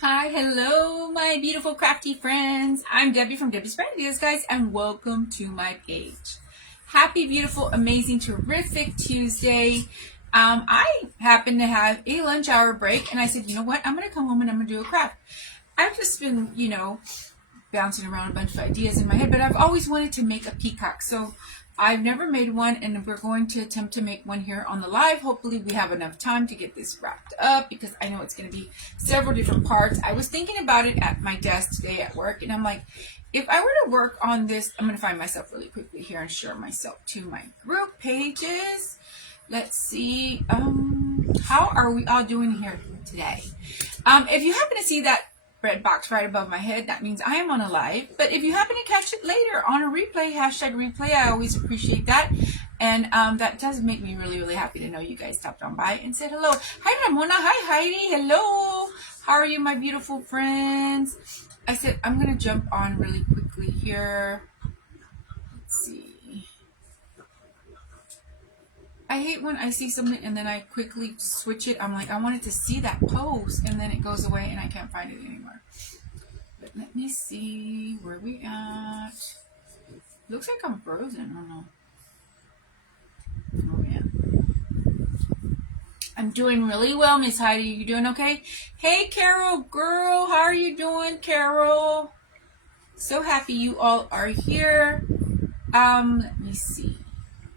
Hi, hello, my beautiful crafty friends. I'm Debbie from Debbie's Brand Ideas, guys, and welcome to my page. Happy, beautiful, amazing, terrific Tuesday. I happen to have a lunch hour break, and I said, you know what? I'm going to come home and I'm going to do a craft. I've just been, bouncing around a bunch of ideas in my head, but I've always wanted to make a peacock. So I've never made one, and we're going to attempt to make one here on the live. Hopefully we have enough time to get this wrapped up because I know it's going to be several different parts. I was thinking about it at my desk today at work, and I'm like, if I were to work on this, I'm going to find myself really quickly here and share myself to my group pages. Let's see. How are we all doing here today? If you happen to see that red box right above my head, that means I am on a live. But if you happen to catch it later on a replay, hashtag replay, I always appreciate that. And that does make me really, really happy to know you guys stopped on by and said hello. Hi, Ramona. Hi, Heidi. Hello. How are you, my beautiful friends? I said I'm going to jump on really quickly here. Let's see. I hate when I see something and then I quickly switch it. I'm like, I wanted to see that post, and then it goes away and I can't find it anymore. But let me see where we at. Looks like I'm frozen. I don't know. Oh yeah. I'm doing really well, Miss Heidi. You doing okay? Hey, Carol, girl. How are you doing, Carol? So happy you all are here. Let me see.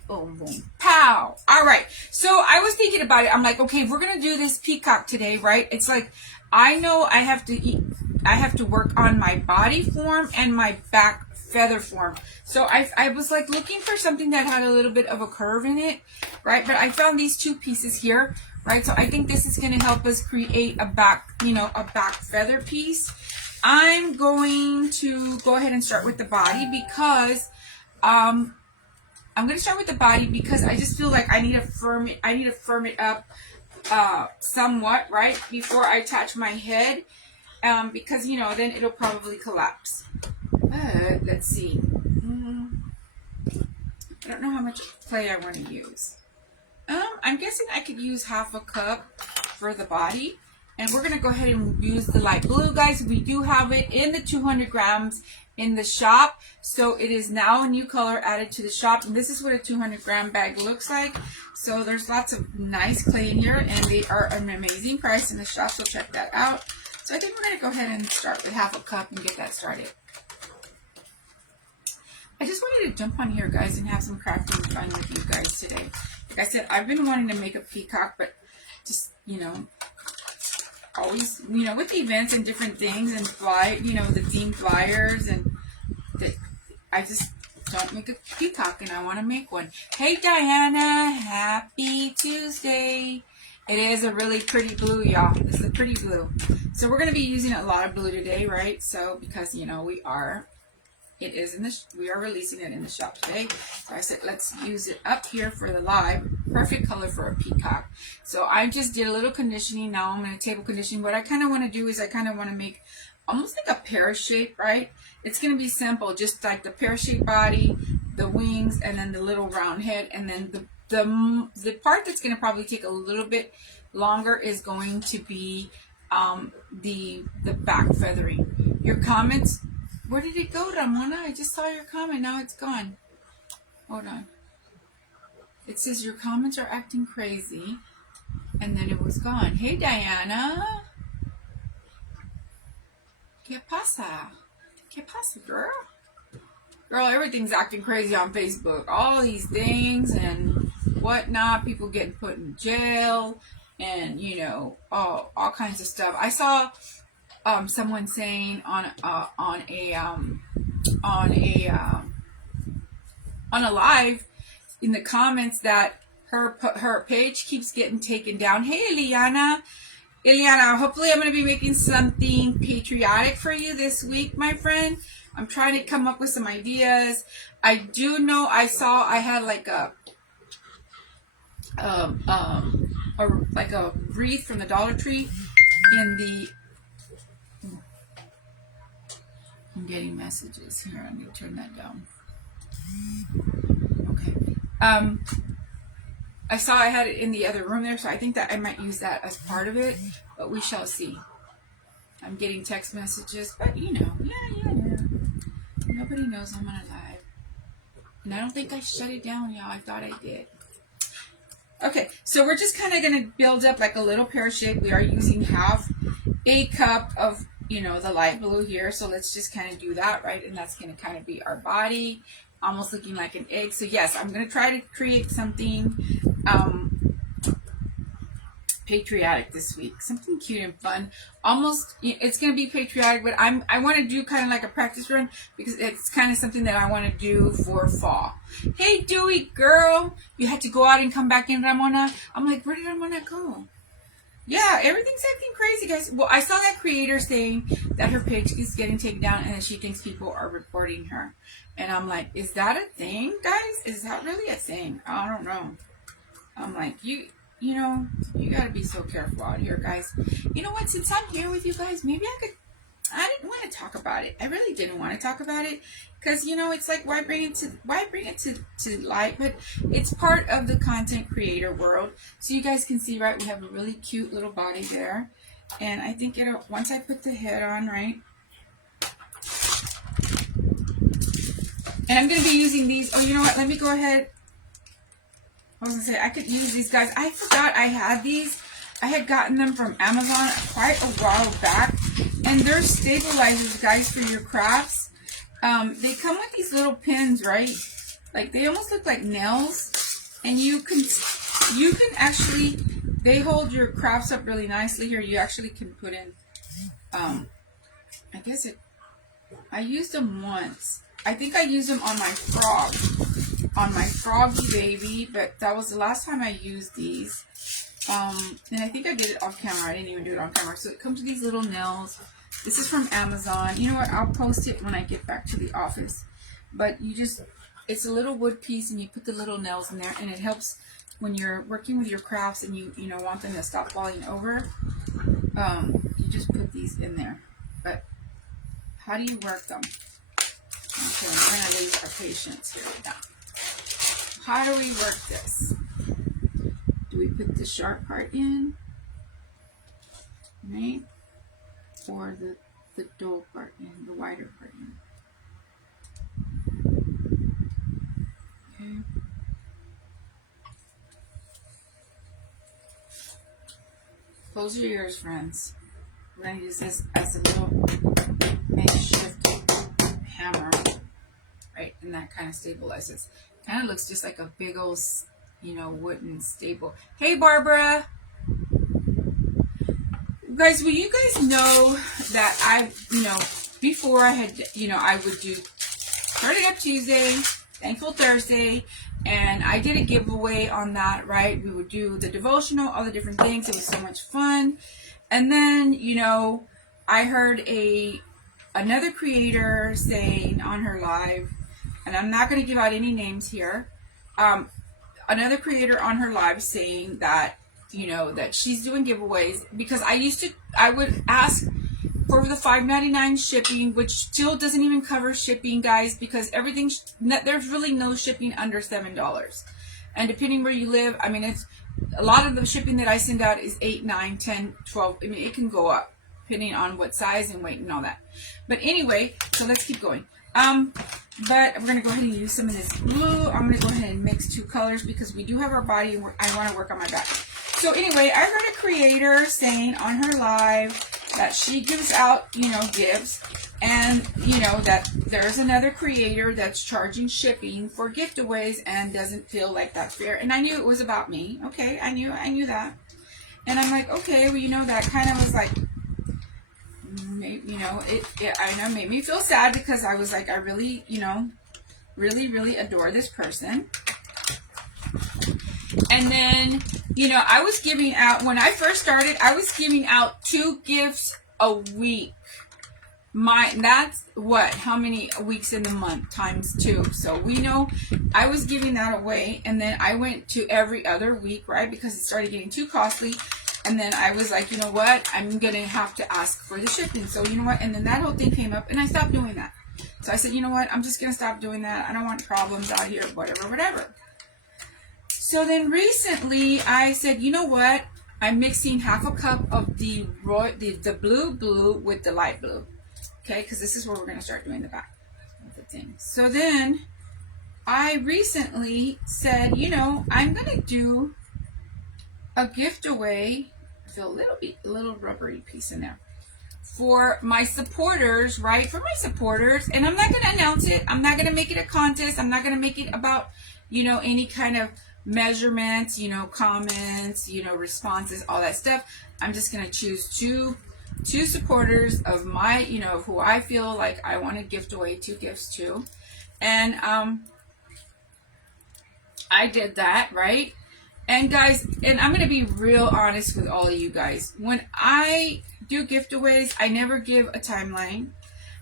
Boom, boom, pow. All right. So I was thinking about it. I'm like, okay, if we're going to do this peacock today, right? It's like, I know I have to work on my body form and my back feather form. So I was like looking for something that had a little bit of a curve in it, right? But I found these two pieces here, right? So I think this is going to help us create a back, a back feather piece. I'm going to go ahead and start with the body because, I'm going to start with the body because I just feel like I need to firm it up somewhat, right, before I attach my head, because, then it'll probably collapse. But let's see. I don't know how much clay I want to use. I'm guessing I could use half a cup for the body. And we're going to go ahead and use the light blue, guys. We do have it in the 200 grams in the shop. So it is now a new color added to the shop. And this is what a 200 gram bag looks like. So there's lots of nice clay in here. And they are an amazing price in the shop. So check that out. So I think we're going to go ahead and start with half a cup and get that started. I just wanted to jump on here, guys, and have some crafting fun with you guys today. Like I said, I've been wanting to make a peacock, but just, always, with events and different things and the theme flyers, and I just don't make a peacock, and I want to make one. Hey, Diana, happy Tuesday. It is a really pretty blue, y'all. This is a pretty blue. So we're going to be using a lot of blue today, right? So because, we are releasing it in the shop today. So I said, let's use it up here for the live. Perfect color for a peacock. So I just did a little conditioning. Now I'm going to table condition. What I kind of want to do is I kind of want to make almost like a pear shape, right? It's going to be simple, just like the pear shaped body, the wings, and then the little round head. And then the part that's going to probably take a little bit longer is going to be the back feathering. Your comments. Where did it go, Ramona? I just saw your comment. Now it's gone. Hold on. It says your comments are acting crazy. And then it was gone. Hey, Diana. ¿Qué pasa? ¿Qué pasa, girl? Girl, everything's acting crazy on Facebook. All these things and whatnot. People getting put in jail. And, all kinds of stuff. I saw someone saying on a live in the comments that her page keeps getting taken down. Hey, Eliana, hopefully I'm going to be making something patriotic for you this week, my friend. I'm trying to come up with some ideas. I do know I had like a wreath from the Dollar Tree in the. I'm getting messages here. I need to turn that down. Okay. I saw I had it in the other room there, so I think that I might use that as part of it, but we shall see. I'm getting text messages, but you know, yeah. Nobody knows I'm on a live. And I don't think I shut it down, y'all. I thought I did. Okay, so we're just kind of going to build up like a little pear shape. We are using half a cup of, you know, the light blue here. So let's just kind of do that, right? And that's going to kind of be our body, almost looking like an egg. So yes, I'm going to try to create something patriotic this week, something cute and fun. Almost, it's going to be patriotic, but I want to do kind of like a practice run because it's kind of something that I want to do for fall. Hey Dewey girl, you had to go out and come back in, Ramona. I'm like, where did Ramona go? Yeah, everything's acting crazy, guys. Well, I saw that creator saying that her page is getting taken down and that she thinks people are reporting her, and I'm like, is that a thing, guys? Is that really a thing? I don't know. I'm like, you know, you gotta be so careful out here, guys. You know what? Since I'm here with you guys, maybe I didn't want to talk about it. I really didn't want to talk about it because, you know, it's like, why bring it to light? But it's part of the content creator world. So you guys can see, right? We have a really cute little body there, and I think once I put the head on, right? And I'm gonna be using these. Oh, you know what? Let me go ahead. I was gonna say I could use these, guys. I forgot I had these. I had gotten them from Amazon quite a while back, and they're stabilizers, guys, for your crafts. They come with these little pins, right? Like they almost look like nails, and you can actually, they hold your crafts up really nicely here. You actually can put in, I used them once. I think I used them on my frog. On my froggy baby, but that was the last time I used these. And I think I did it off camera. I didn't even do it on camera. So it comes with these little nails. This is from Amazon. You know what? I'll post it when I get back to the office. But it's a little wood piece, and you put the little nails in there, and it helps when you're working with your crafts and you want them to stop falling over. You just put these in there. But how do you work them? Okay, we're gonna lose our patience here with that. How do we work this? Do we put the sharp part in, right? Or the dull part in, the wider part in? Okay. Close your ears, friends. We're going to use this as a little makeshift hammer, right? And that kind of stabilizes. Kind of looks just like a big old, wooden stable. Hey, Barbara. Guys, will you guys know that before I had, I would do Turn It Up Tuesday, Thankful Thursday, and I did a giveaway on that, right? We would do the devotional, all the different things. It was so much fun. And then, I heard another creator saying on her live, and I'm not going to give out any names here, another creator on her live saying that, that she's doing giveaways, because I would ask for the $5.99 shipping, which still doesn't even cover shipping, guys, because there's really no shipping under $7. And depending where you live, I mean, it's a lot of the shipping that I send out is 8, 9, 10, 12. I mean, it can go up depending on what size and weight and all that. But anyway, so let's keep going. But we're going to go ahead and use some of this blue. I'm going to go ahead and mix two colors because we do have our body and I want to work on my back. So anyway, I heard a creator saying on her live that she gives out, gifts, and, that there's another creator that's charging shipping for giveaways and doesn't feel like that's fair. And I knew it was about me. Okay, I knew that. And I'm like, okay, well, that kind of was like, it made me feel sad because I was like, I really, really, really adore this person. And then, I was giving out, when I first started, I was giving out 2 gifts a week. That's what? How many weeks in the month? Times 2. So we know I was giving that away. And then I went to every other week, right? Because it started getting too costly. And then I was like, you know what? I'm going to have to ask for the shipping. So you know what? And then that whole thing came up and I stopped doing that. So I said, you know what? I'm just going to stop doing that. I don't want problems out here, whatever. So then recently I said, you know what? I'm mixing half a cup of the blue with the light blue. Okay, because this is where we're going to start doing the back of the thing. So then I recently said, you know, I'm going to do a gift away. I feel a little rubbery piece in there. For my supporters, right? For my supporters. And I'm not going to announce it. I'm not going to make it a contest. I'm not going to make it about, you know, any kind of measurements, you know, comments, you know, responses, all that stuff. I'm just going to choose two supporters of my, you know, who I feel like I want to gift away 2 gifts to. And I did that, right? And guys, and I'm going to be real honest with all of you guys. When I do giveaways, I never give a timeline.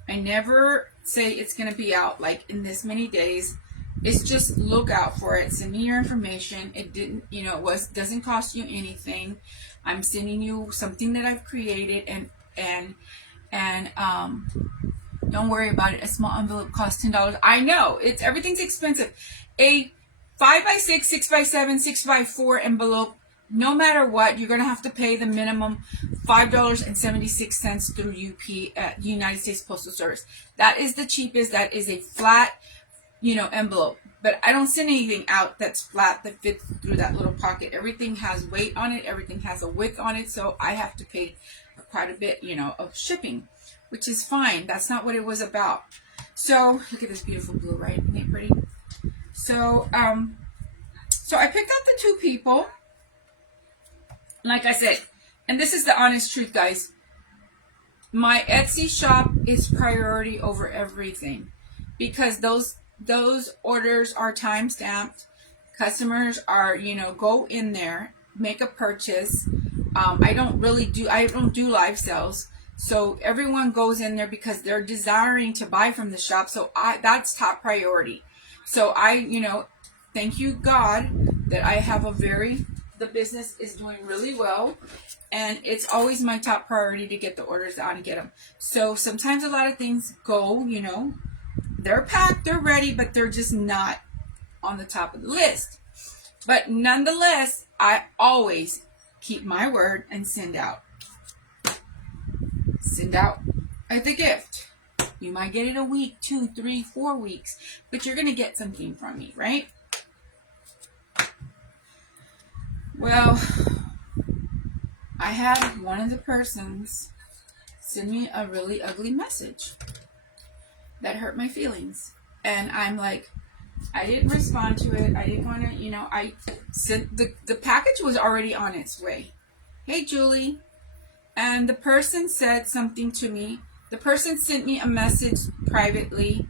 I never say it's going to be out like in this many days. It's just look out for it. Send me your information. It didn't, you know, doesn't cost you anything. I'm sending you something that I've created, and don't worry about it. A small envelope costs $10. I know everything's expensive. A 5x6, 6x7, 6x4 envelope, no matter what, you're going to have to pay the minimum $5.76 through UP, United States Postal Service. That is the cheapest. That is a flat, you know, envelope. But I don't send anything out that's flat, that fits through that little pocket. Everything has weight on it. Everything has a width on it. So I have to pay quite a bit, you know, of shipping, which is fine. That's not what it was about. So look at this beautiful blue, right? Isn't it pretty? So, so I picked up the 2 people. Like I said, and this is the honest truth, guys. My Etsy shop is priority over everything, because those orders are time stamped. Customers are, you know, go in there, make a purchase. I don't do live sales. So everyone goes in there because they're desiring to buy from the shop. So that's top priority. So you know, thank you God that I have the business is doing really well, and it's always my top priority to get the orders out and get them. So sometimes a lot of things go, you know, they're packed, they're ready, but they're just not on the top of the list. But nonetheless, I always keep my word and send out the gift. You might get it a week, 2, 3, 4 weeks, but you're going to get something from me, right? Well, I had one of the persons send me a really ugly message that hurt my feelings. And I'm like, I didn't respond to it. I didn't want to, you know, I sent the package was already on its way. Hey, Julie. And the person said something to me. The person sent me a message privately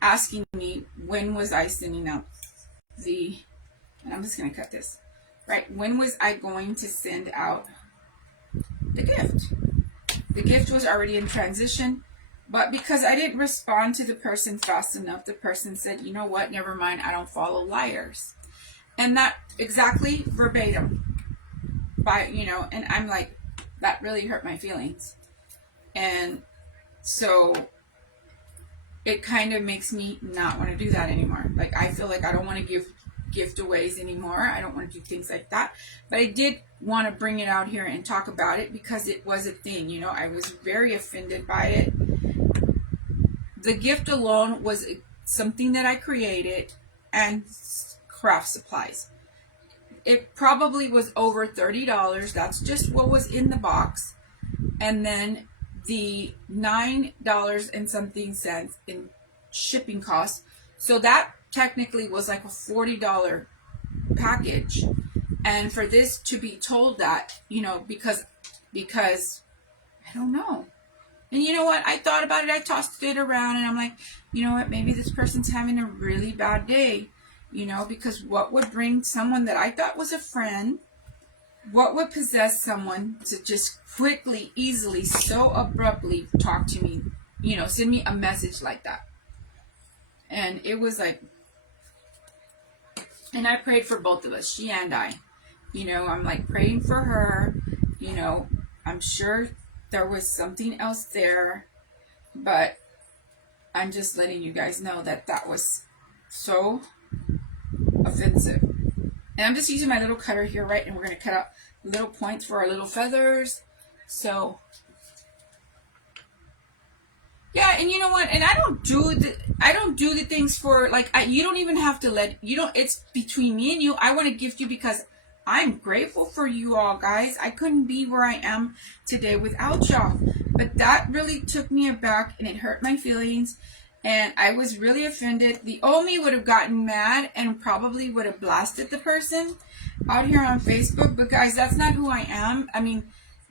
asking me when was I sending out and I'm just going to cut this, right? When was I going to send out the gift? The gift was already in transition, but because I didn't respond to the person fast enough, the person said, you know what, never mind, I don't follow liars. And that exactly verbatim, you know, and I'm like, that really hurt my feelings. And so it kind of makes me not want to do that anymore. Like, I feel like I don't want to give giveaways anymore. I don't want to do things like that. But I did want to bring it out here and talk about it because it was a thing. You know, I was very offended by it. The gift alone was something that I created, and craft supplies. It probably was over $30. That's just what was in the box. And then the $9 and something cents in shipping costs. So that technically was like a $40 package. And for this to be told that, you know, because I don't know. And you know what? I thought about it. I tossed it around, and I'm like, you know what? Maybe this person's having a really bad day. You know, because what would bring someone that I thought was a friend, what would possess someone to just quickly, easily, so abruptly talk to me, you know, send me a message like that? And it was like, and I prayed for both of us, she and I. You know, I'm like praying for her. You know, I'm sure there was something else there, but I'm just letting you guys know that that was so offensive. And I'm just using my little cutter here, right? And we're going to cut out little points for our little feathers. So, yeah, and you know what? And I don't do the things for, like, you don't even have to it's between me and you. I want to gift you because I'm grateful for you all, guys. I couldn't be where I am today without y'all. But that really took me aback, and it hurt my feelings. And I was really offended. The old me would have gotten mad and probably would have blasted the person out here on Facebook. But guys, that's not who I am. I mean,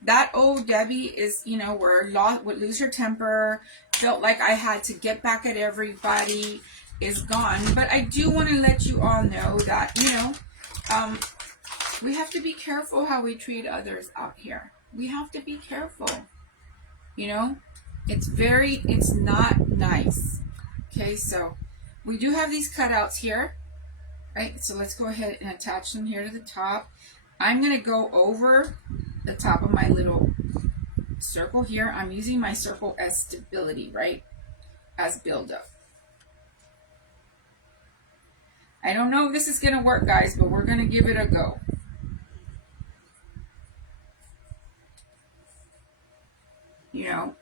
that old Debbie is, you know, would lose her temper, felt like I had to get back at everybody, is gone. But I do want to let you all know that, you know, we have to be careful how we treat others out here. We have to be careful. You know, it's not nice. Okay, so we do have these cutouts here, right? So let's go ahead and attach them here to the top. I'm going to go over the top of my little circle here. I'm using my circle as stability, right? As buildup. I don't know if this is going to work, guys, but we're going to give it a go. You know,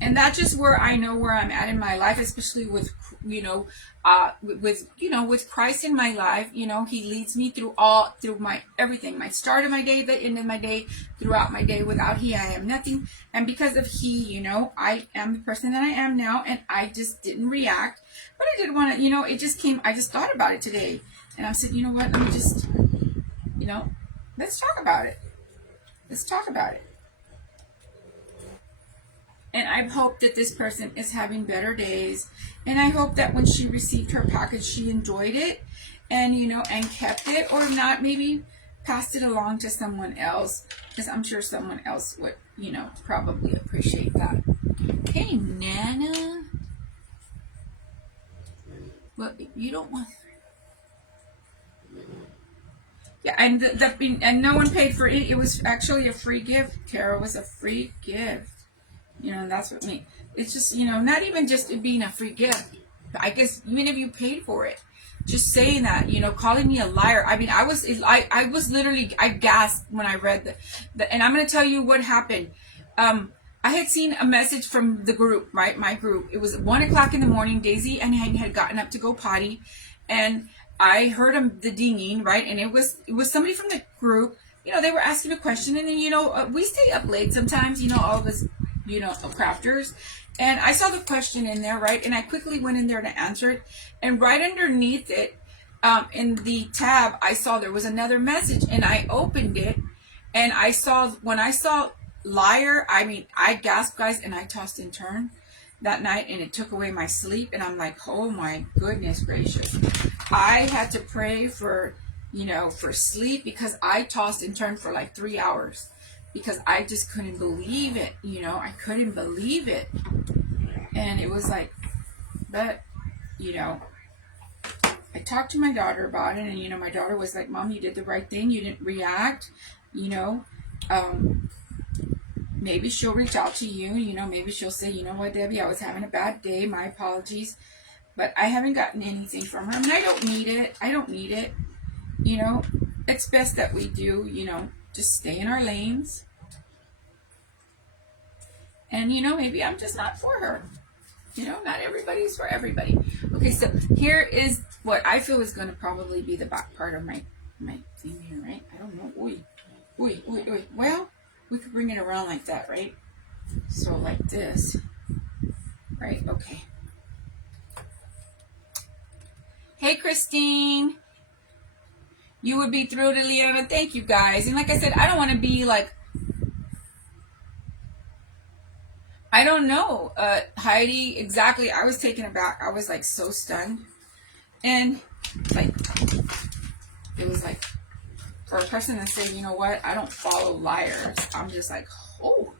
and that's just where I know where I'm at in my life, especially with, you know, with Christ in my life. You know, he leads me through my everything, my start of my day, the end of my day, throughout my day. Without he, I am nothing. And because of he, you know, I am the person that I am now, and I just didn't react. But I did want to, you know, it just came, I just thought about it today, and I said, you know what, let me just, you know, let's talk about it. Let's talk about it. And I hope that this person is having better days. And I hope that when she received her package, she enjoyed it and, you know, and kept it, or not, maybe passed it along to someone else, because I'm sure someone else would, you know, probably appreciate that. Hey, Nana. Well, you don't want... Yeah, and and no one paid for it. It was actually a free gift. Tara, was a free gift. You know, and that's what me. It's just, you know, not even just it being a free gift. I guess even if you paid for it, just saying that, you know, calling me a liar. I mean, I was literally, I gasped when I read the and I'm going to tell you what happened. I had seen a message from the group, right? My group. It was 1:00 in the morning. Daisy and Hank had gotten up to go potty, and I heard the dinging, right? And it was somebody from the group. You know, they were asking a question, and then, you know, we stay up late sometimes, you know, all of us, you know, crafters. And I saw the question in there, right? And I quickly went in there to answer it. And right underneath it, in the tab, I saw there was another message, and I opened it, and when I saw liar, I mean, I gasped, guys, and I tossed and turned that night, and it took away my sleep. And I'm like, oh my goodness gracious. I had to pray for, you know, for sleep, because I tossed and turned for like 3 hours, because I just couldn't believe it. You know, I couldn't believe it. And it was like, but, you know, I talked to my daughter about it, and, you know, my daughter was like, Mom, you did the right thing. You didn't react, you know. Maybe she'll reach out to you, you know, maybe she'll say, you know what, Debbie, I was having a bad day. My apologies. But I haven't gotten anything from her, and I don't need it. I don't need it. You know, it's best that we do, you know, just stay in our lanes. And, you know, maybe I'm just not for her. You know, not everybody's for everybody. Okay, so here is what I feel is going to probably be the back part of my thing here, right? I don't know. Oy. Well, we could bring it around like that, right? So like this, right? Okay. Hey, Christine. You would be through to Leanna. Thank you, guys. And like I said, I don't want to be like, I don't know, Heidi, exactly. I was taken aback. I was like so stunned. And like, it was like, for a person to say, you know what, I don't follow liars. I'm just like, oh,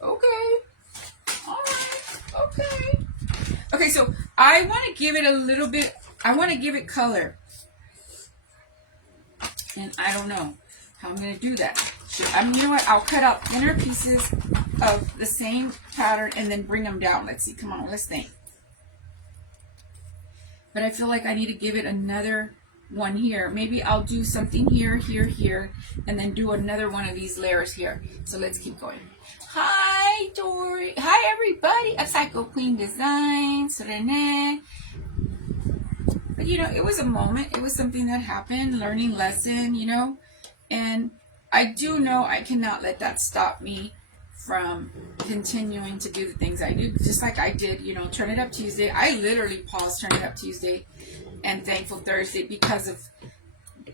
okay. All right. Okay. Okay, so I want to give it a little bit, I want to give it color. And I don't know how I'm going to do that. You know what, I'll cut out thinner pieces of the same pattern and then bring them down. Let's see, come on, let's think. but I feel like I need to give it another one here. Maybe I'll do something here, here, here, and then do another one of these layers here. So let's keep going. Hi, Dory. Hi, everybody. A Psycho Queen Designs. Renee. But, you know, it was a moment. It was something that happened. Learning lesson, you know. And I do know I cannot let that stop me from continuing to do the things I do. Just like I did, you know, Turn It Up Tuesday. I literally paused Turn It Up Tuesday and Thankful Thursday because of,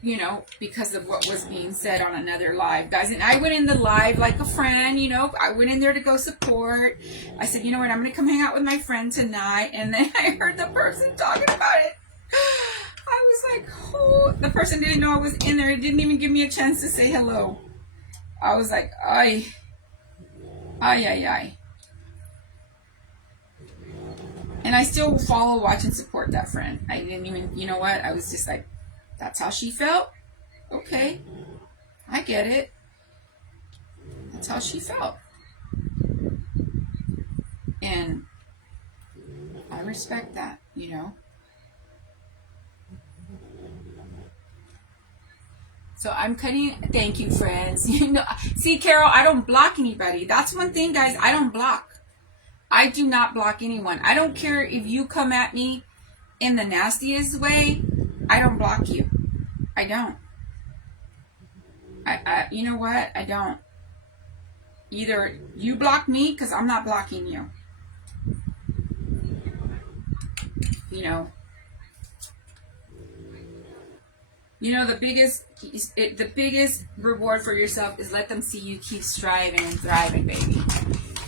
you know, because of what was being said on another live, guys. And I went in the live like a friend, you know. I went in there to go support. I said, you know what, I'm going to come hang out with my friend tonight. And then I heard the person talking about it. I was like, oh, the person didn't know I was in there. It didn't even give me a chance to say hello. I was like, ay. And I still follow, watch, and support that friend. I didn't even, you know what? I was just like, that's how she felt? Okay. I get it. That's how she felt. And I respect that, you know. So I'm cutting, thank you, friends. You know, see, Carol, I don't block anybody. That's one thing, guys. I don't block. I do not block anyone. I don't care if you come at me in the nastiest way. I don't block you. I don't. You know what? I don't. Either you block me because I'm not blocking you. You know. You know, the biggest reward for yourself is let them see you keep striving and thriving, baby.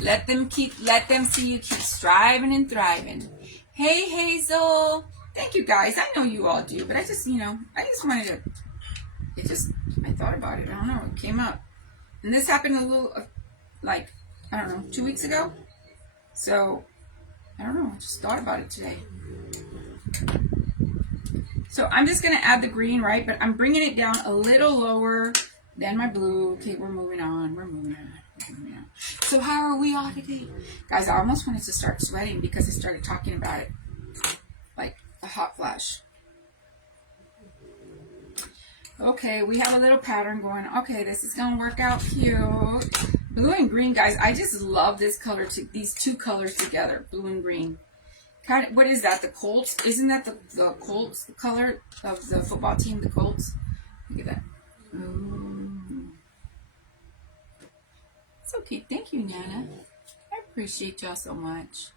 Let them see you keep striving and thriving. Hey, Hazel. Thank you, guys. I know you all do, but I just, you know, I wanted to, I thought about it. I don't know. It came up. And this happened a little, like, I don't know, 2 weeks ago. So, I don't know. I just thought about it today. So I'm just going to add the green, right? But I'm bringing it down a little lower than my blue. Okay, we're moving on. So how are we all today? Guys, I almost wanted to start sweating because I started talking about it. Like a hot flash. Okay, we have a little pattern going. Okay, this is going to work out cute. Blue and green, guys. I just love this color, these two colors together. Blue and green. Kind of, what is that? The Colts? Isn't that the Colts color of the football team? The Colts. Look at that. Ooh. It's okay. Thank you, Nana. I appreciate y'all so much.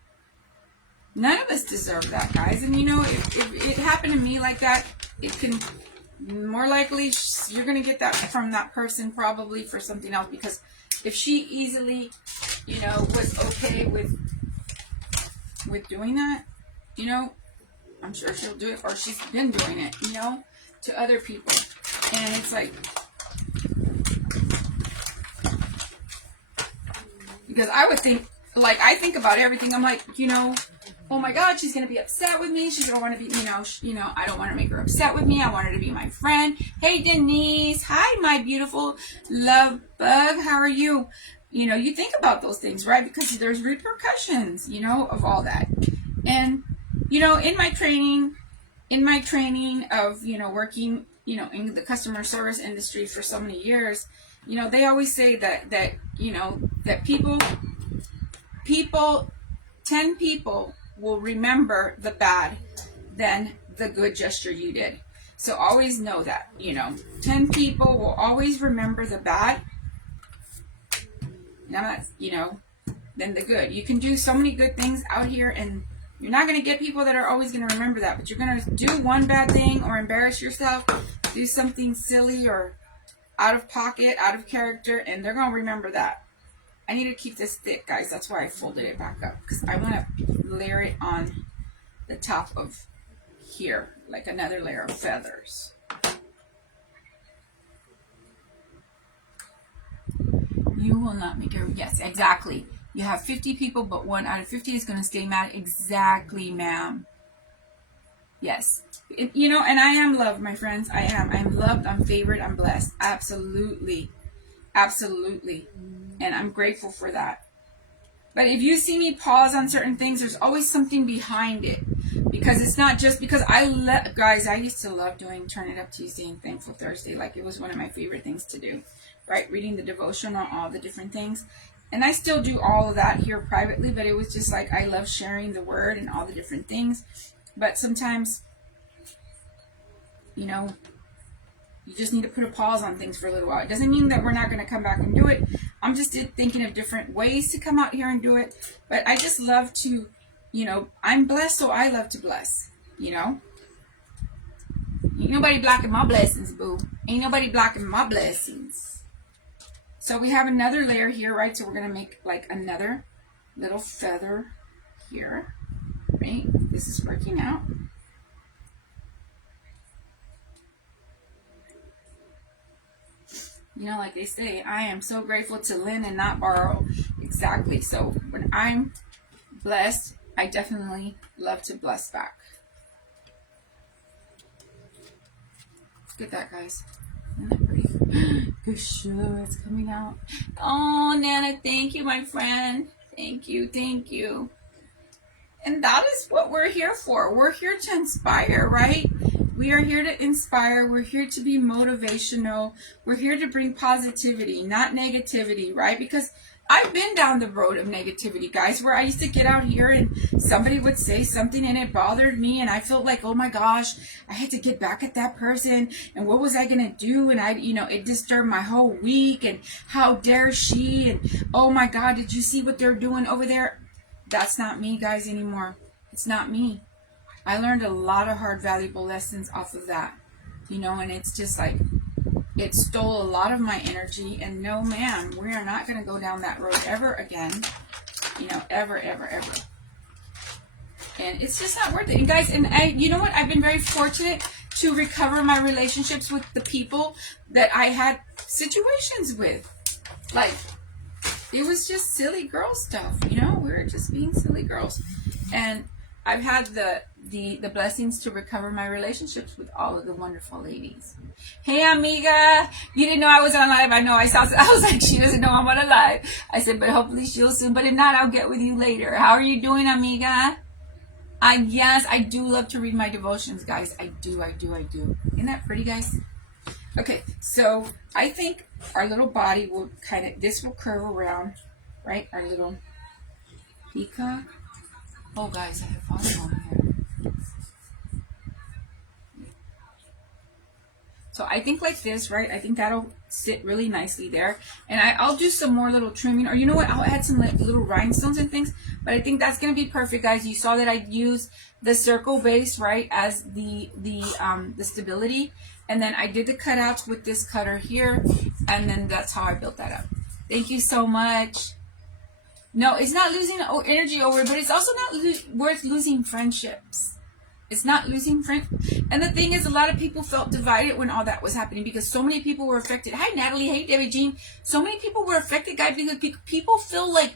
None of us deserve that, guys. And you know, if it happened to me like that, it can more likely you're gonna get that from that person probably for something else, because if she easily, you know, was okay with doing that, you know, I'm sure she'll do it, or she's been doing it, you know, to other people. And it's like, because I would think, like, I think about everything. I'm like, you know, oh my God, she's going to be upset with me. She's going to want to be, you know, I don't want to make her upset with me. I want her to be my friend. Hey, Denise. Hi, my beautiful love bug. How are you? You know, you think about those things, right? Because there's repercussions, you know, of all that. And, you know, in my training of, you know, working, you know, in the customer service industry for so many years, you know, they always say that, you know, that people, 10 people will remember the bad than the good gesture you did. So always know that, you know, 10 people will always remember the bad. Now that's, you know, than the good. You can do so many good things out here, and you're not going to get people that are always going to remember that, but you're going to do one bad thing or embarrass yourself, do something silly or out of pocket, out of character, and they're going to remember that. I need to keep this thick, guys. That's why I folded it back up, because I want to layer it on the top of here, like another layer of feathers. You will not make her, yes, exactly. You have 50 people, but 1 out of 50 is going to stay mad. Exactly, ma'am. Yes. You know, and I am loved, my friends. I am. I'm loved. I'm favored. I'm blessed. Absolutely. Absolutely. And I'm grateful for that. But if you see me pause on certain things, there's always something behind it. Because it's not just because guys, I used to love doing Turn It Up Tuesday and Thankful Thursday. Like, it was one of my favorite things to do, right? Reading the devotional, all the different things. And I still do all of that here privately, but it was just like, I love sharing the word and all the different things. But sometimes, you know, you just need to put a pause on things for a little while. It doesn't mean that we're not going to come back and do it. I'm just thinking of different ways to come out here and do it. But I just love to, you know, I'm blessed, so I love to bless, you know. Ain't nobody blocking my blessings, boo. Ain't nobody blocking my blessings. So we have another layer here, right? So we're going to make like another little feather here, right? This is working out. You know, like they say, I am so grateful to lend and not borrow. Exactly. So when I'm blessed, I definitely love to bless back. Look at that, guys. Isn't that pretty? Good, sure, it's coming out. Oh, Nana, thank you, my friend. Thank you, thank you. And that is what we're here for. We're here to inspire, right? We are here to inspire. We're here to be motivational. We're here to bring positivity, not negativity, right? Because I've been down the road of negativity, guys, where I used to get out here and somebody would say something and it bothered me. And I felt like, oh my gosh, I had to get back at that person. And what was I going to do? And it disturbed my whole week. And how dare she? And oh my God, did you see what they're doing over there? That's not me, guys, anymore. It's not me. I learned a lot of hard, valuable lessons off of that, you know, and it's just like, it stole a lot of my energy. And no, ma'am, we are not going to go down that road ever again, you know, ever, ever, ever. And it's just not worth it. And guys, and you know what? I've been very fortunate to recover my relationships with the people that I had situations with. Like, it was just silly girl stuff, you know, we were just being silly girls. And I've had the blessings to recover my relationships with all of the wonderful ladies. Hey, amiga, you didn't know I was on live. I know I was like, she doesn't know I'm on a live. I said, but hopefully she'll soon. But if not, I'll get with you later. How are you doing, amiga? Yes, I do love to read my devotions, guys. I do. Isn't that pretty, guys? Okay, so I think our little body will this will curve around, right? Our little peacock. Oh, guys, I have fun on here. So I think like this, right? I think that'll sit really nicely there. And I'll do some more little trimming. Or you know what? I'll add some little rhinestones and things. But I think that's going to be perfect, guys. You saw that I used the circle base, right, as the stability. And then I did the cutouts with this cutter here. And then that's how I built that up. Thank you so much. No, it's not losing energy over it, but it's also not worth losing friendships. It's not losing friends. And the thing is, a lot of people felt divided when all that was happening because so many people were affected. Hi, Natalie. Hey, Debbie Jean. So many people were affected, guys, because people feel like,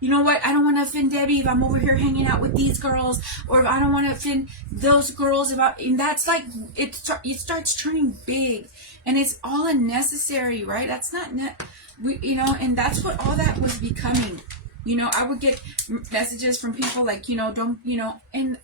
you know what, I don't want to offend Debbie if I'm over here hanging out with these girls, or if I don't want to offend those girls. And that's like, it starts turning big, and it's all unnecessary, right? That's not, you know, and that's what all that was becoming. You know, I would get messages from people like, you know, don't, you know, and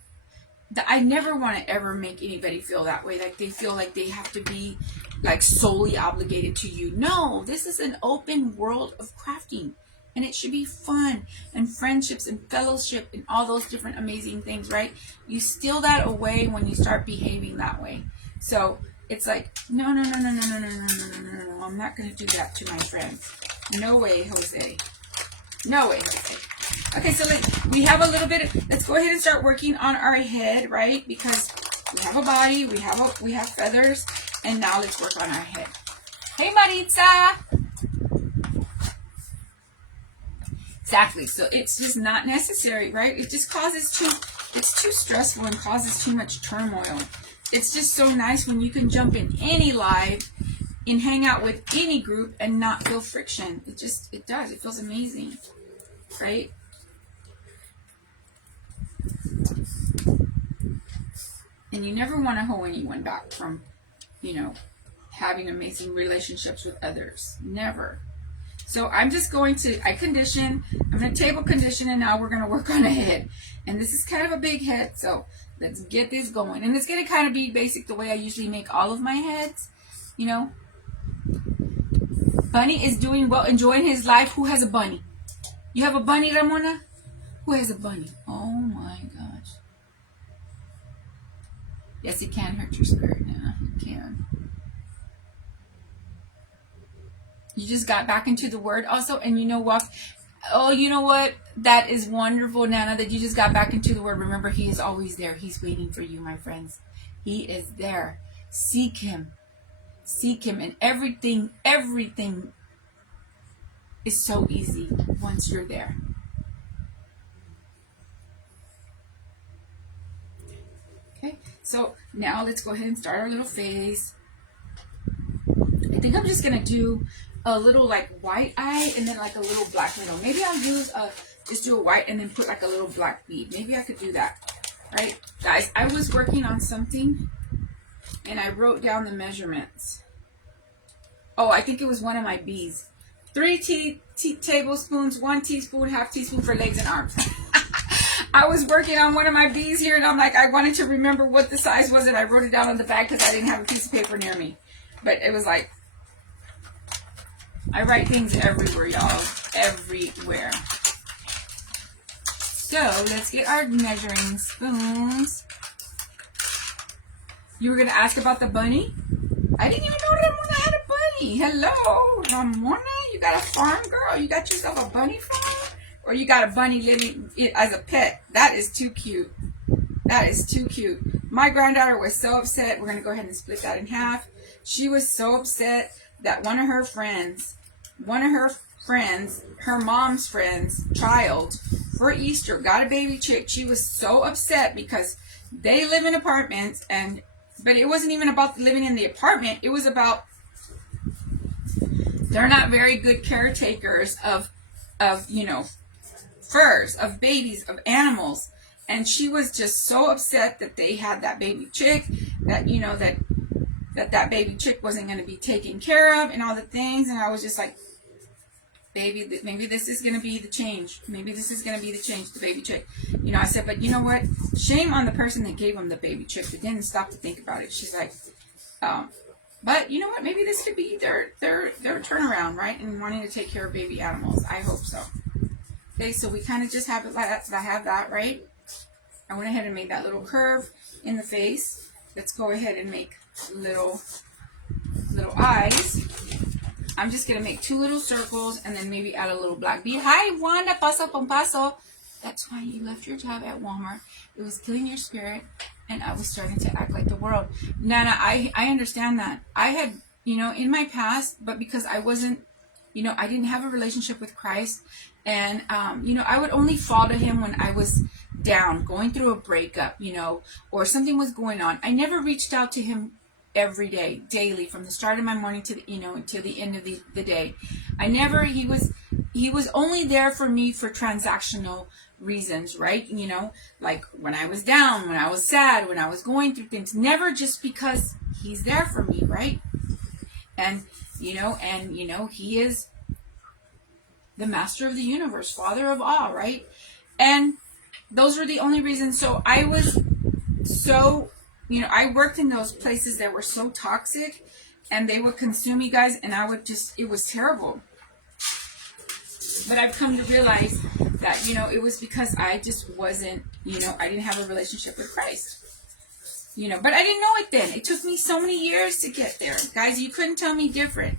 I never want to ever make anybody feel that way. Like they feel like they have to be like solely obligated to you. No, this is an open world of crafting, and it should be fun and friendships and fellowship and all those different amazing things, right? You steal that away when you start behaving that way. So it's like, no. I'm not going to do that to my friends. No way, Jose. No way, Jose. Okay, so we have a little bit. Let's go ahead and start working on our head, right? Because we have a body, we have feathers, and now let's work on our head. Hey, Maritza. Exactly. So it's just not necessary, right? It just it's too stressful and causes too much turmoil. It's just so nice when you can jump in any live and hang out with any group and not feel friction. It does. It feels amazing, right? And you never want to hold anyone back from, you know, having amazing relationships with others. Never. So I'm just going to, I'm going to table condition, and now we're going to work on a head. And this is kind of a big head, so let's get this going. And it's going to kind of be basic the way I usually make all of my heads, you know. Bunny is doing well, enjoying his life. Who has a bunny? You have a bunny, Ramona? Who has a bunny? Oh my gosh. Yes, it can hurt your spirit now. It can. You just got back into the word also, and you know what? Oh, you know what? That is wonderful, Nana, that you just got back into the word. Remember, he is always there. He's waiting for you, my friends. He is there. Seek him. Seek him, and everything is so easy once you're there. Okay, so now let's go ahead and start our little face. I think I'm just gonna do a little like white eye and then like a little black middle. Maybe I'll use just do a white and then put like a little black bead. Maybe I could do that. Right, guys, I was working on something and I wrote down the measurements. Oh, I think it was one of my bees. 3 tablespoons, 1 teaspoon, half teaspoon for legs and arms. I was working on one of my bees here, and I'm like, I wanted to remember what the size was, and I wrote it down on the bag because I didn't have a piece of paper near me. But it was like, I write things everywhere, y'all. Everywhere. So, let's get our measuring spoons. You were going to ask about the bunny? I didn't even know Ramona had a bunny. Hello, Ramona. You got a farm, girl? You got yourself a bunny farm? Or you got a bunny living as a pet? That is too cute. That is too cute. My granddaughter was so upset. We're going to go ahead and split that in half. She was so upset that one of her friends, her mom's friend's child, for Easter got a baby chick. She was so upset because they live in apartments, but it wasn't even about living in the apartment. It was about they're not very good caretakers of furs, of babies, of animals. And she was just so upset that they had that baby chick, that that baby chick wasn't going to be taken care of and all the things. And I was just like, baby, maybe this is going to be the change. Maybe this is going to be the change, the baby chick. I said, but you know what? Shame on the person that gave him the baby chick that didn't stop to think about it. She's like, but you know what? Maybe this could be their turnaround, right? And wanting to take care of baby animals. I hope so. Okay, so we kind of just have it like that. So I have that, right? I went ahead and made that little curve in the face. Let's go ahead and make little eyes. I'm just going to make 2 little circles and then maybe add a little black bead. Hi, Wanda, paso con paso. That's why you left your job at Walmart. It was killing your spirit, and I was starting to act like the world. Nana, I understand that. I had, in my past, but because I wasn't, I didn't have a relationship with Christ. And, I would only fall to him when I was down, going through a breakup, or something was going on. I never reached out to him every day, daily, from the start of my morning to until the end of the day. He was only there for me for transactional reasons, right? Like when I was down, when I was sad, when I was going through things, never just because he's there for me, right? And, he is the master of the universe, father of all, right? And those were the only reasons. So I was so, I worked in those places that were so toxic, and they would consume me, guys, and it was terrible. But I've come to realize that, it was because I just wasn't, I didn't have a relationship with Christ. But I didn't know it then. It took me so many years to get there. Guys, you couldn't tell me different.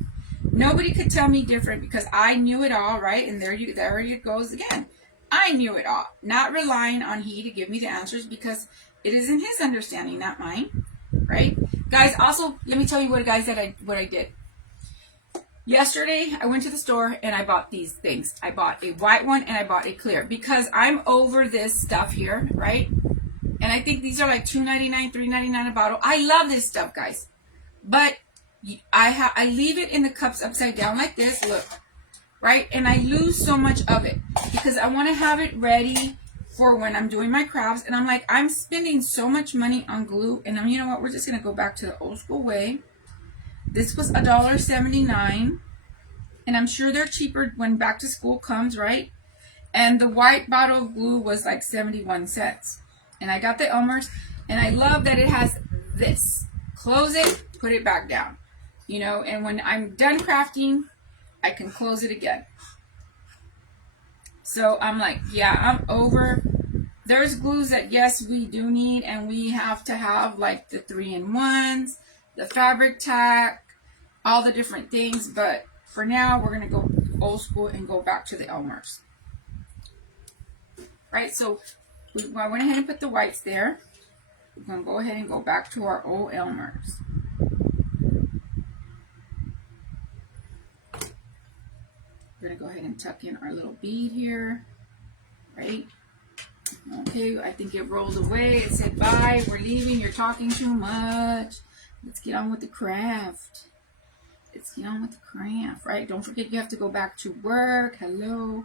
Nobody could tell me different because I knew it all, right? And there it goes again. I knew it all. Not relying on he to give me the answers because it is in his understanding, not mine, right? Guys, also, let me tell you what I did. Yesterday, I went to the store and I bought these things. I bought a white one and I bought a clear because I'm over this stuff here, right? And I think these are like $2.99, $3.99 a bottle. I love this stuff, guys. But I leave it in the cups upside down like this, look, right? And I lose so much of it because I want to have it ready for when I'm doing my crafts. And I'm like, I'm spending so much money on glue. And you know what? We're just going to go back to the old school way. This was $1.79. and I'm sure they're cheaper when back to school comes, right? And the white bottle of glue was like 71 cents. And I got the Elmer's, and I love that it has this. Close it, put it back down. You know, and when I'm done crafting, I can close it again. So I'm like, yeah, I'm over. There's glues that, yes, we do need, and we have to have like the 3-in-1s, the fabric tack, all the different things. But for now, we're going to go old school and go back to the Elmer's. Right, so I went ahead and put the whites there. We're going to go ahead and go back to our old Elmer's. We're going to go ahead and tuck in our little bead here. Right? Okay, I think it rolled away. It said, bye, we're leaving. You're talking too much. Let's get on with the craft. Let's get on with the craft, right? Don't forget you have to go back to work. Hello.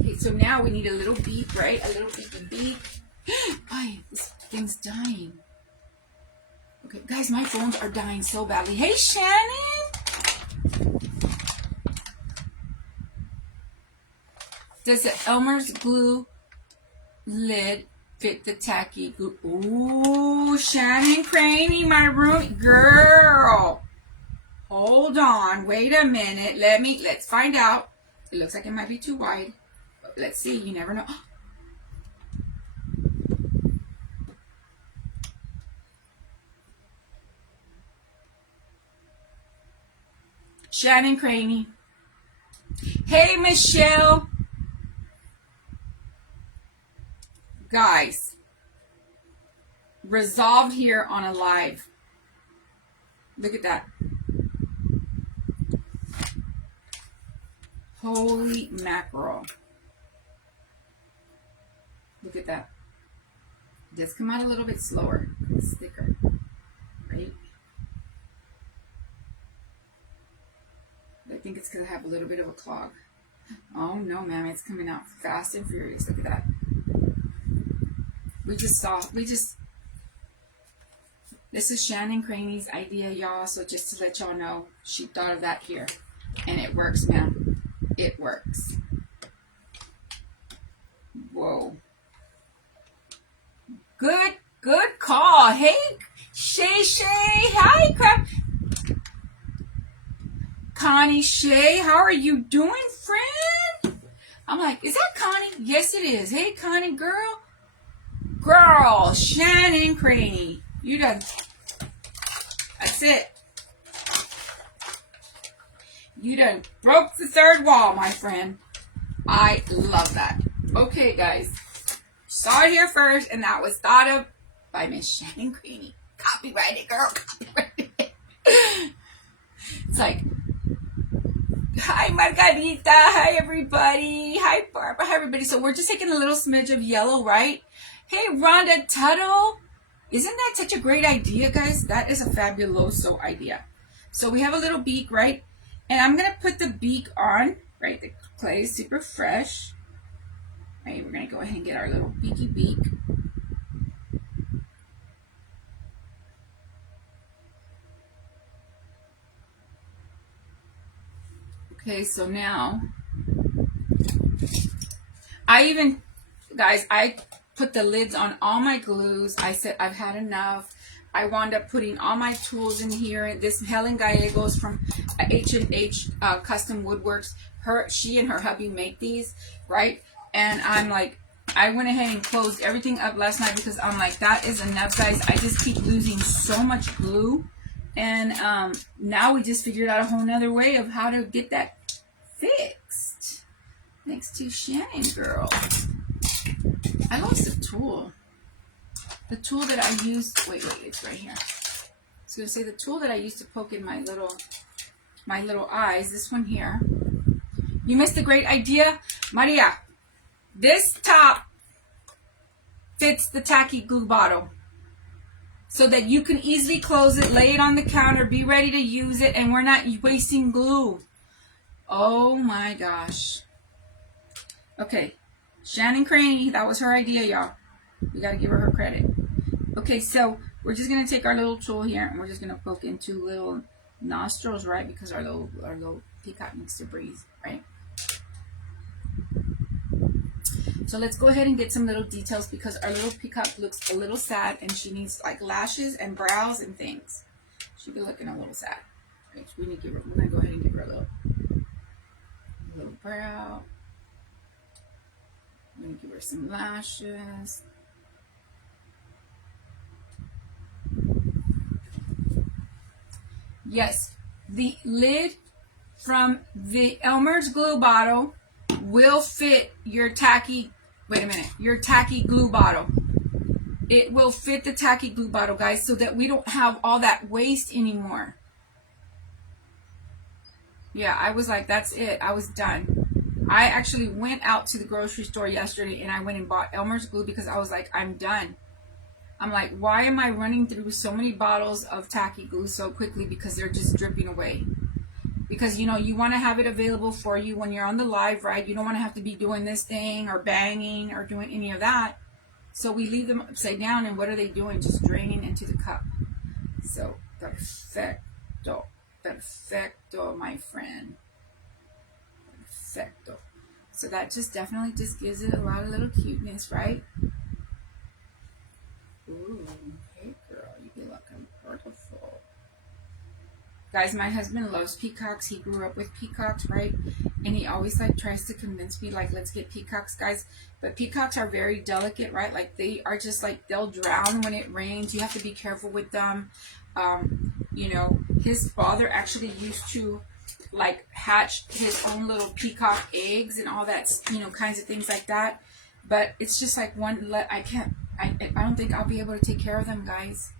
Okay, so now we need a little beak, right? A little beaky beak. Ay, this thing's dying. Okay, guys, my phones are dying so badly. Hey, Shannon! Does the Elmer's glue lid fit the tacky glue? Ooh, Shannon Craney, my room girl. Hold on, wait a minute. Let's find out. It looks like it might be too wide. But let's see, you never know. Shannon Craney. Hey, Michelle. Guys, resolved here on a live. Look at that. Holy mackerel. Look at that. Just come out a little bit slower. It's thicker. Right? I think it's because I have a little bit of a clog. Oh no, ma'am. It's coming out fast and furious. Look at that. This is Shannon Craney's idea, y'all. So just to let y'all know, she thought of that here. And it works, ma'am. It works. Whoa. Good call. Hey, Shay. Hi, crap. Connie Shay, how are you doing, friend? I'm like, is that Connie? Yes, it is. Hey, Connie, girl. Girl, Shannon Craney. You done. That's it. You done broke the third wall, my friend. I love that. Okay, guys. Saw it here first, and that was thought of by Miss Shannon Craney. Copyrighted, girl. Copyrighted. It's like, hi, Margarita. Hi, everybody. Hi, Barbara. Hi, everybody. So we're just taking a little smidge of yellow, right? Hey, Rhonda Tuttle. Isn't that such a great idea, guys? That is a fabuloso idea. So we have a little beak, right? And I'm going to put the beak on, right? The clay is super fresh. Right, we're going to go ahead and get our little beaky beak. Okay, so now, I put the lids on all my glues. I said I've had enough. I wound up putting all my tools in here. This Helen Gallegos from H&H Custom Woodworks. She and her hubby make these, right? And I'm like, I went ahead and closed everything up last night because I'm like, that is enough, guys. I just keep losing so much glue. And now we just figured out a whole nother way of how to get that fixed. Thanks to Shannon, girl. I lost a tool. The tool that I used, wait, it's right here. I was going to say the tool that I used to poke in my little eyes, this one here. You missed a great idea, Maria. This top fits the tacky glue bottle so that you can easily close it, lay it on the counter, be ready to use it, and we're not wasting glue. Oh my gosh. Okay, Shannon Craney, that was her idea, y'all. We got to give her credit. Okay, so we're just going to take our little tool here and we're just going to poke in 2 little nostrils, right? Because our little peacock needs to breathe, right? So let's go ahead and get some little details because our little peacock looks a little sad and she needs like lashes and brows and things. She'd be looking a little sad. Right? So we're going to go ahead and give her a little brow. I'm going to give her some lashes. Yes, the lid from the Elmer's glue bottle will fit your tacky glue bottle. It will fit the tacky glue bottle, guys, so that we don't have all that waste anymore. Yeah, I was like, that's it. I was done. I actually went out to the grocery store yesterday and I went and bought Elmer's glue because I was like, I'm done. I'm like, why am I running through so many bottles of tacky glue so quickly? Because they're just dripping away. Because, you know, you want to have it available for you when you're on the live, right? You don't want to have to be doing this thing or banging or doing any of that. So we leave them upside down, and what are they doing? Just draining into the cup. So, perfecto. Perfecto, my friend. Perfecto. So that just definitely just gives it a lot of little cuteness, right? Ooh, hey girl, you be looking beautiful. Guys, my husband loves peacocks. He grew up with peacocks, right? And he always like tries to convince me like, let's get peacocks, guys. But peacocks are very delicate, right? Like they are just like, they'll drown when it rains. You have to be careful with them. You know, his father actually used to like hatch his own little peacock eggs and all that, you know, kinds of things like that. But it's just like I don't think I'll be able to take care of them, guys.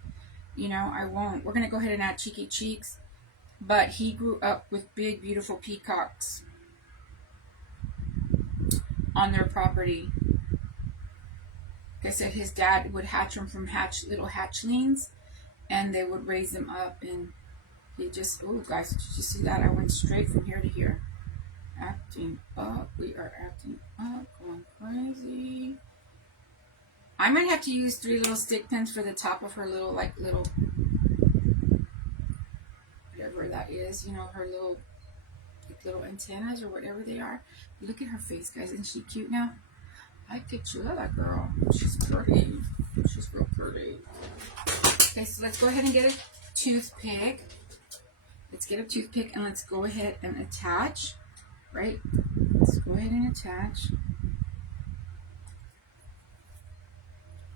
You know, I won't. We're going to go ahead and add Cheeky Cheeks. But he grew up with big, beautiful peacocks on their property. Like I said, his dad would hatch them from little hatchlings. And they would raise them up. And he just, oh, guys, did you see that? I went straight from here to here. Acting up. We are acting up. Going crazy. I might have to use 3 little stick pins for the top of her little whatever that is, you know, her little antennas or whatever they are. Look at her face, guys. Isn't she cute now? I get you, that girl. She's pretty. She's real pretty. Okay, so let's go ahead and get a toothpick. Let's get a toothpick and let's go ahead and attach, right? Let's go ahead and attach.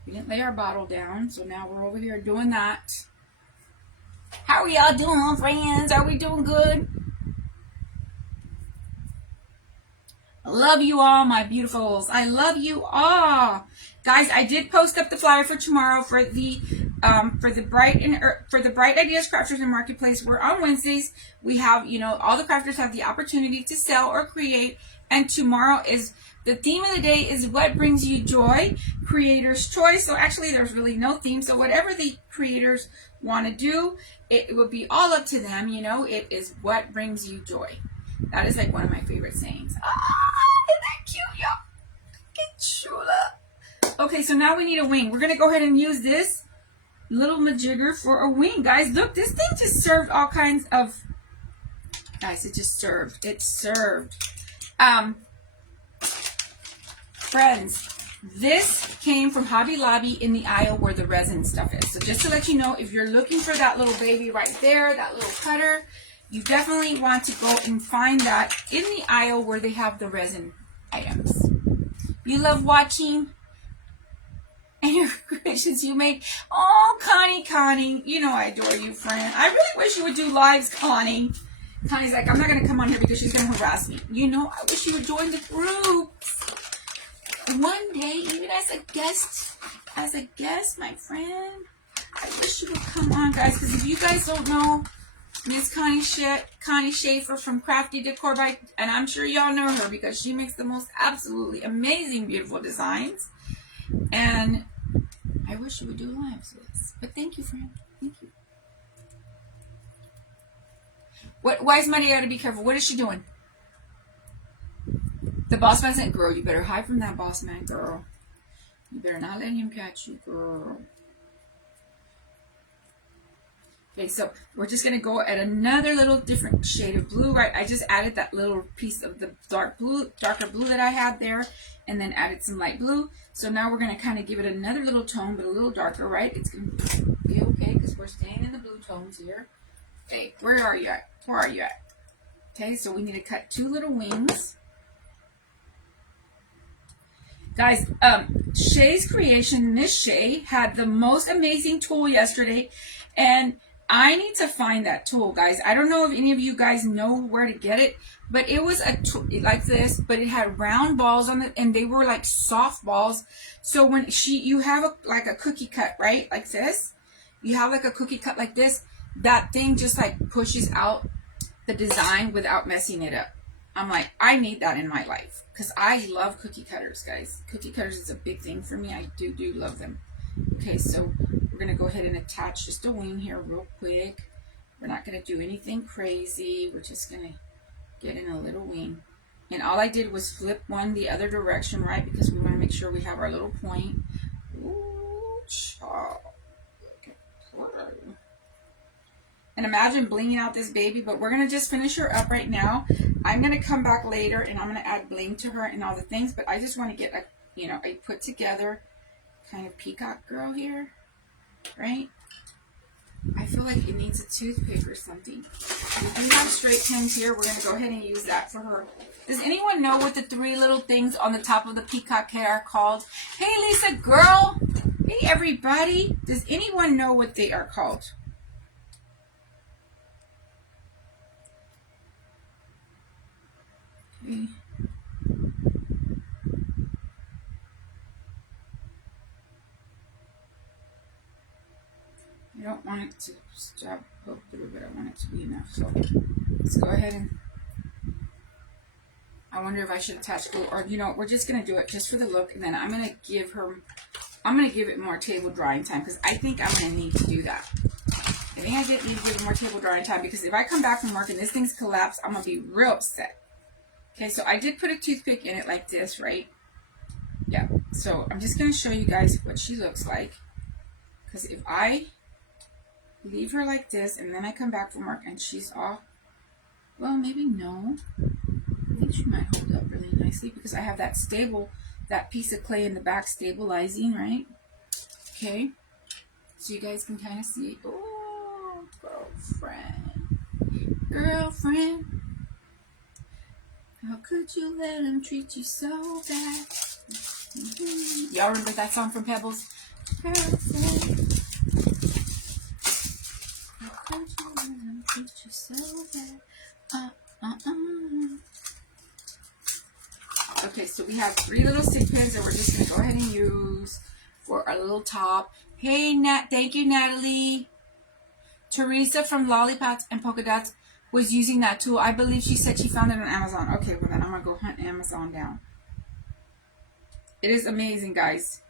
We didn't lay our bottle down, so now we're over here doing that. How are y'all doing, friends? Are we doing good? I love you all, my beautifuls. I love you all. Guys, I did post up the flyer for tomorrow for the Bright Ideas Crafters and Marketplace. We're on Wednesdays. We have, you know, all the crafters have the opportunity to sell or create, and tomorrow is the theme of the day is what brings you joy, creator's choice. So actually there's really no theme. So whatever the creators want to do, it will be all up to them. You know, it is what brings you joy. That is like one of my favorite sayings. Isn't that cute, y'all? Get chula. Okay, so now we need a wing. We're going to go ahead and use this little majigger for a wing. Guys, look, this thing just served all kinds of... Guys, it just served. It served. Friends, this came from Hobby Lobby in the aisle where the resin stuff is. So just to let you know, if you're looking for that little baby right there, that little cutter, you definitely want to go and find that in the aisle where they have the resin items. You love watching any creations you make. Oh, Connie, you know I adore you, friend. I really wish you would do lives, Connie. Connie's like, I'm not going to come on here because she's going to harass me. You know, I wish you would join the group. One day, even as a guest, my friend, I wish you would come on, guys, because if you guys don't know Miss Connie Schaefer from Crafty Decor by, and I'm sure y'all know her because she makes the most absolutely amazing, beautiful designs, and I wish you would do lives with us. But thank you, friend. Thank you. Why is Maria to be careful? What is she doing? The boss man said, girl, you better hide from that boss man, girl. You better not let him catch you, girl. Okay, so we're just going to go at another little different shade of blue, right? I just added that little piece of the darker blue that I had there, and then added some light blue. So now we're going to kind of give it another little tone, but a little darker, right? It's going to be okay because we're staying in the blue tones here. Okay, where are you at? Where are you at? Okay, so we need to cut 2 little wings. Guys, Shay's creation, Miss Shay, had the most amazing tool yesterday, and I need to find that tool, guys. I don't know if any of you guys know where to get it, but it was a tool like this, but it had round balls on it, and they were like soft balls. So when you have like a cookie cut, right? Like this. You have like a cookie cut like this. That thing just like pushes out the design without messing it up. I'm like, I need that in my life because I love cookie cutters, guys. Cookie cutters is a big thing for me. I do love them. Okay, so we're going to go ahead and attach just a wing here real quick. We're not going to do anything crazy. We're just going to get in a little wing. And all I did was flip one the other direction, right? Because we want to make sure we have our little point. Ooh, child. And imagine blinging out this baby, but we're going to just finish her up right now. I'm going to come back later and I'm going to add bling to her and all the things, but I just want to get a put together kind of peacock girl here, right? I feel like it needs a toothpick or something. We do have straight pins here. We're going to go ahead and use that for her. Does anyone know what the 3 little things on the top of the peacock hair are called? Hey, Lisa, girl. Hey, everybody. Does anyone know what they are called? Okay. I don't want it to stop poke through, but I want it to be enough. So let's go ahead and I wonder if I should attach glue, or we're just gonna do it just for the look, and then I'm gonna give it more table drying time because I think I'm gonna need to do that. I think I need to give it more table drying time because if I come back from work and this thing's collapsed, I'm gonna be real upset. Okay, so I did put a toothpick in it like this, right? Yeah, so I'm just gonna show you guys what she looks like, because if I leave her like this and then I come back from work and she's off, well, maybe no. I think she might hold up really nicely because I have that piece of clay in the back stabilizing, right? Okay, so you guys can kind of see. Oh, girlfriend, how could you let him treat you so bad? Y'all remember that song from Pebbles? Girlfriend, how could you let him treat you so bad? Okay, so we have 3 little stick pins that we're just going to go ahead and use for our little top. Hey, Nat, thank you, Natalie. Teresa from Lollipops and Polka Dots was using that tool. I believe she said she found it on Amazon. Okay, well then I'm going to go hunt Amazon down. It is amazing, guys.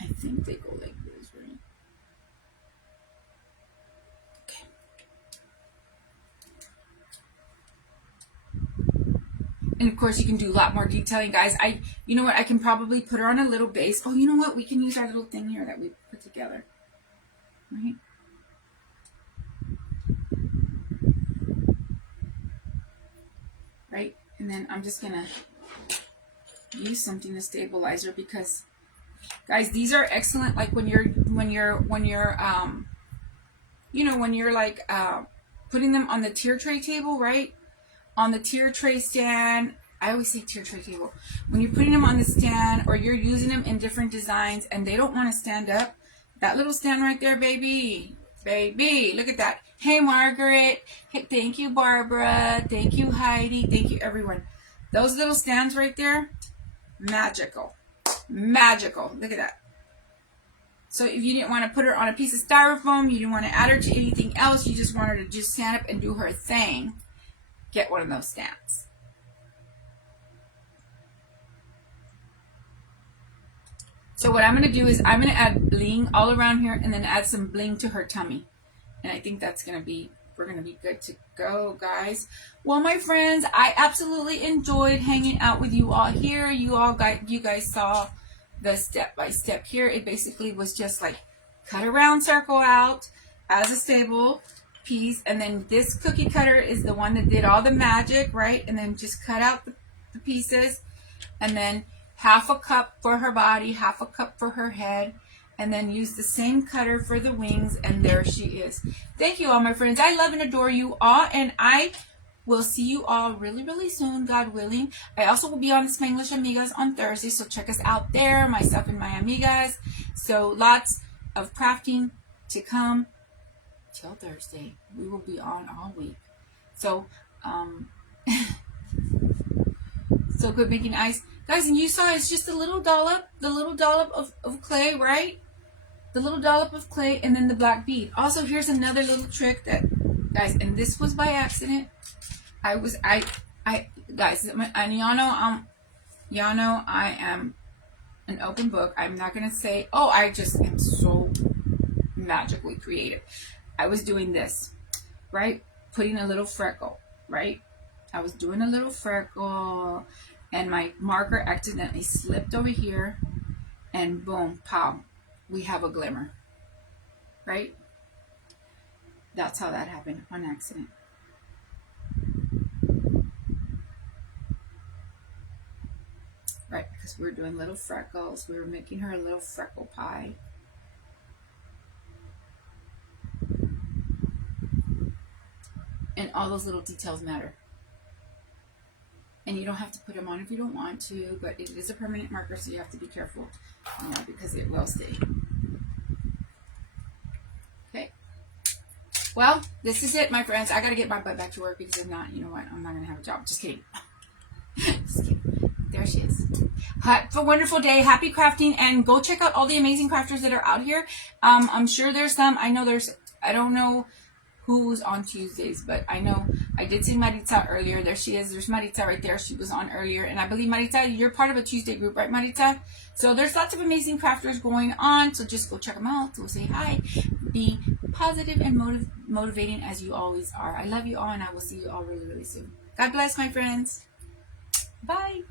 I think they go like this, right? Okay. And of course, you can do a lot more detailing, guys. You know what? I can probably put her on a little base. Oh, you know what? We can use our little thing here that we put together. Right? Right? And then I'm just gonna use something to stabilize her because, guys, these are excellent. Like when you're like putting them on the tier tray table, right? On the tier tray stand. I always say tier tray table. When you're putting them on the stand or you're using them in different designs and they don't want to stand up, that little stand right there, baby, look at that. Hey, Margaret. Hey, thank you, Barbara. Thank you, Heidi. Thank you, everyone. Those little stands right there, magical. Look at that. So if you didn't want to put her on a piece of styrofoam, you didn't want to add her to anything else, you just want her to just stand up and do her thing, get one of those stands. So what I'm going to do is I'm going to add bling all around here and then add some bling to her tummy. And I think that's going to be, we're going to be good to go, guys. Well, my friends, I absolutely enjoyed hanging out with you all here. You guys saw the step-by-step here. It basically was just like cut a round circle out as a stable piece, and then this cookie cutter is the one that did all the magic, right? And then just cut out the pieces, and then half a cup for her body, half a cup for her head, and then use the same cutter for the wings, and there she is. Thank you all, my friends. I love and adore you all, and I will see you all really, really soon, God willing. I also will be on the Spanglish Amigas on Thursday, so check us out there, myself and my amigas. So lots of crafting to come till Thursday. We will be on all week. So, so good making ice. Guys, and you saw it's just a little dollop, the little dollop of clay, right? The little dollop of clay, and then the black bead. Also, here's another little trick that, guys, and this was by accident. Guys, and y'all know I am an open book. I'm not going to say, oh, I just am so magically creative. I was doing this, right? Putting a little freckle, right? I was doing a little freckle, and my marker accidentally slipped over here, and boom, pow, we have a glimmer, right? That's how that happened, on accident. Right, because we were doing little freckles. We were making her a little freckle pie. And all those little details matter. And you don't have to put them on if you don't want to, but it is a permanent marker, so you have to be careful, you know, because it will stay. Okay. Well, this is it, my friends. I got to get my butt back to work, because if not, you know what, I'm not going to have a job. Just kidding. Just kidding. There she is. Have a wonderful day. Happy crafting, and go check out all the amazing crafters that are out here. I'm sure there's some. I don't know who's on Tuesdays, but I know I did see Maritza earlier. There she is. There's Maritza right there. She was on earlier, and I believe, Maritza, you're part of a Tuesday group, right, Maritza? So there's lots of amazing crafters going on, so just go check them out. So say hi. Be positive and motivating as you always are. I love you all, and I will see you all really, really soon. God bless, my friends. Bye.